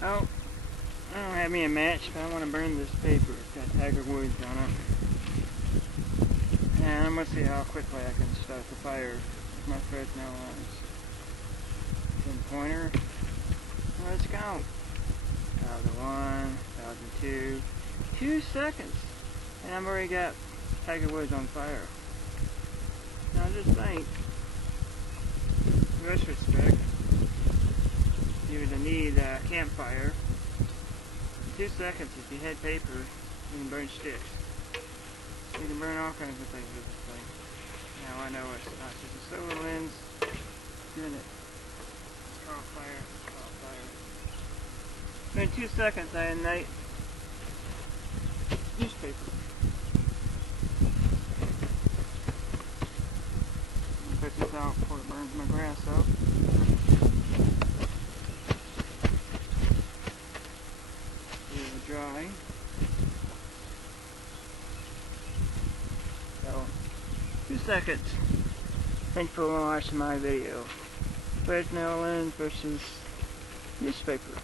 Oh, I don't have me a match, but I want to burn this paper. It's got Tiger Woods on it. And I'm going to see how quickly I can start the fire with my Fresnel lens. Then pointer. Let's go. 1001, 1002. 2 seconds. And I've already got Tiger Woods on fire. Now just think, in retrospect, you would need a campfire. In 2 seconds, if you had paper, you can burn sticks. You can burn all kinds of things with this thing. Now I know it's not just a solar lens doing it. It's called fire. It's called fire. In 2 seconds, I ignite newspaper. Put this out before it burns my grass up. Dry. So, 2 seconds. Thanks for watching my video. Fresnel lens versus newspaper.